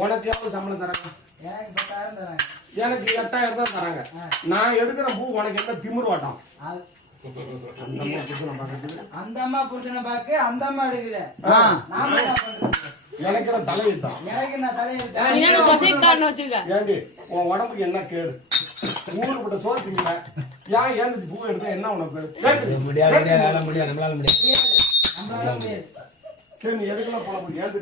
உனக்கு எவ்வளவு சம்பளம் தராங்க? எனக்கு 8000 தான் தராங்க. நான் எடுக்கிற பூ உனக்கு என்ன திமிர் வாட்டம்? அந்த அம்மா புருஷனை பாக்க அந்த அம்மா எடுக்குது. எனக்கு தலையிட்டான். ஏண்டி உன் உடம்புக்கு என்ன கேடு? ஊருப்பட்ட சோறு திங்கல ஏன் ஏந்து பூ எடுத்தா என்ன உனக்கு முடியாது. சரி நீ எதுக்கெல்லாம் போல ஏந்து